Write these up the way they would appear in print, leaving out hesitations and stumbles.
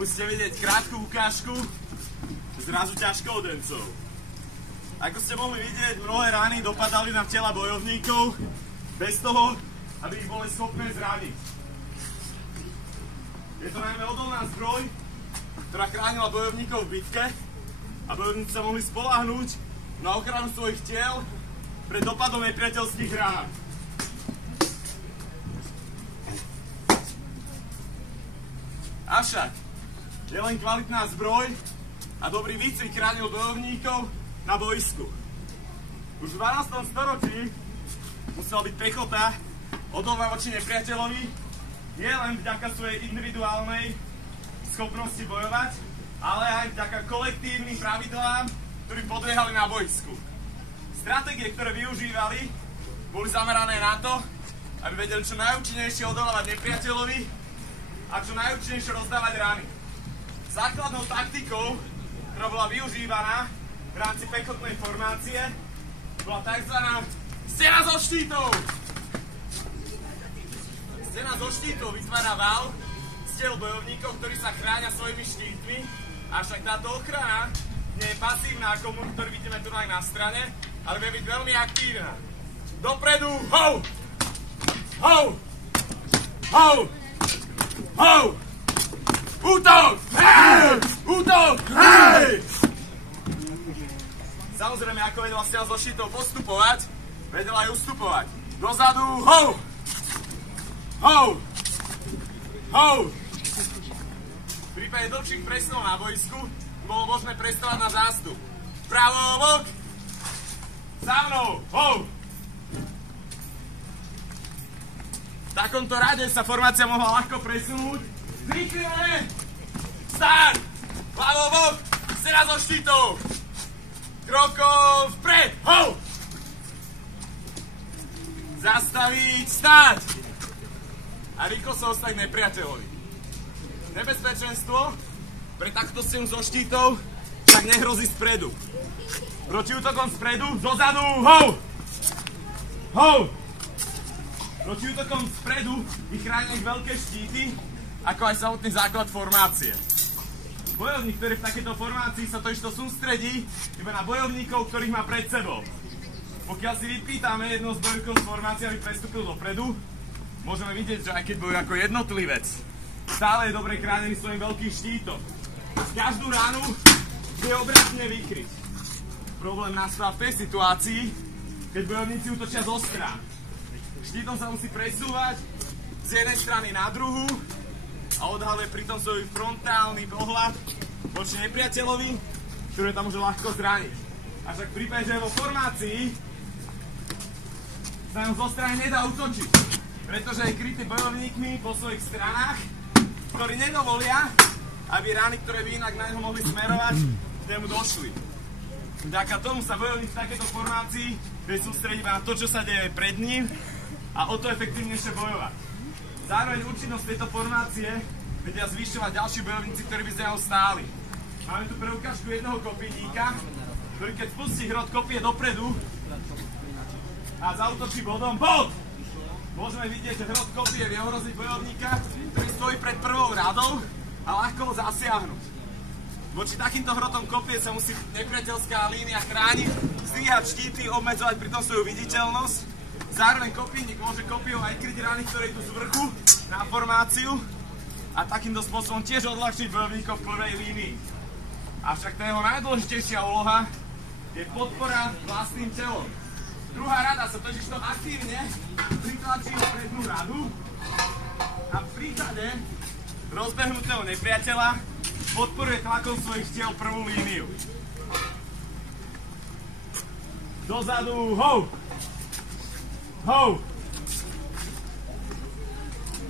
musíte vidieť krátku ukážku zrazu ťažkohodencov. Ako ste mohli vidieť, mnohé rany dopadali na tela bojovníkov bez toho, aby ich boli schopné zraniť. Je to najmä odolná zbroj, ktorá chránila bojovníkov v bitke a bojovníci sa mohli spoľahnúť na ochranu svojich tiel pred dopadom nepriateľských rán. Avšak je len kvalitná zbroj a dobrý výcvik chránil bojovníkov na boisku. Už v 12. storočí musela byť pechota odolná voči nepriateľovi nie len vďaka svojej individuálnej schopnosti bojovať, ale aj vďaka kolektívnym pravidlám, ktorí podliehali na boisku. Stratégie, ktoré využívali, boli zamerané na to, aby vedeli čo najúčinnejšie odolávať nepriateľovi a čo najúčinnejšie rozdávať rany. Základnou taktikou, ktorá bola využívaná v rámci pechotnej formácie, bola tzv. Stena zo štítov. Stena zo štítov vytvára val z tiel bojovníkov, ktorí sa chránia svojimi štítmi, avšak táto ochrana nie je pasívna ako muž, ktorý vidíme tu aj na strane, ale vie byť veľmi aktívna. Dopredu, ho! Ho! Ho! Ho! Útok! Hej! Útok! Hej! Samozrejme, ako vedela stena zo štítov postupovať, vedela aj ustupovať. Dozadu, ho! Ho! Ho! V prípade dlhších presunov na boisku bolo možné prestavať na zástup. Pravo bok! Za mnou! Ho! V takomto rade sa formácia mohla ľahko presunúť. Prikryvané! Start! Ľavo bok! Stena zo štítov! Krokov vpred! Ho! Zastaviť! Stáť! A rýchlo sa ostať nepriateľovi. Nebezpečenstvo pre takto stenu zo štítov však nehrozí spredu. Proti útokom spredu, dozadu, ho! Ho! Proti útokom spredu ich chránia ich veľké štíty, ako aj samotný základ formácie. Bojovník, ktorý v takejto formácii sa totižto sústredí iba na bojovníkov, ktorých má pred sebou. Pokiaľ si vypýtame jedno z bojovníkov z formácie, aby prestúpil dopredu, môžeme vidieť, že aj keď bojuje ako jednotlivec, stále je dobre chránený svojim veľkým štítom. Každú ránu vie obratne vykryť. Problém nastáva v tej situácii, keď bojovníci útočia zo strán. Štítom sa musí presúvať z jednej strany na druhú a odhaluje pritom svoj frontálny pohľad voči nepriateľovi, ktorý tam môže ľahko zraniť. Avšak v prípade, že je vo formácii, sa nám zo strany nedá útočiť, pretože je krytý bojovníkmi po svojich stranách, ktorí nedovolia, aby rány, ktoré by inak na neho mohli smerovať, k nemu došli. Vďaka tomu sa bojovník v takéto formácii vie sústrediť na to, čo sa deje pred ním a o to efektívnejšie bojovať. Zároveň účinnosť tejto formácie vedia zvyšovať ďalší bojovníci, ktorí by z neho stáli. Máme tu preukážku jednoho kopieníka, ktorý keď spustí hrot kopie dopredu a zaútočí bodom, bod! Môžeme vidieť, že hrot kopie vie ohroziť bojovníka, ktorý stojí pred prvou radou a ľahko ho zasiahnuť. Voči takýmto hrotom kopie sa musí nepriateľská línia chrániť, zdvíhať štíty, obmedzovať pritom svoju viditeľnosť. Zároveň kopínik môže kopiou aj kryť rány, ktoré idú z vrchu na formáciu a takýmto spôsobom tiež odľahčiť bojovníkov v prvej línii. Avšak tá jeho najdôležitejšia úloha je podpora vlastným telom. Druhá rada sa totižto aktívne pritlačí o prednú radu a v prípade rozbehnutého nepriateľa podporuje tlakom svojich tiel prvú líniu. Dozadu, ho! Ho!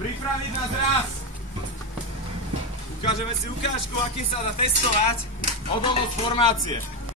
Pripraviť na zraz! Ukážeme si ukážku, akým sa dá testovať odolnosť formácie.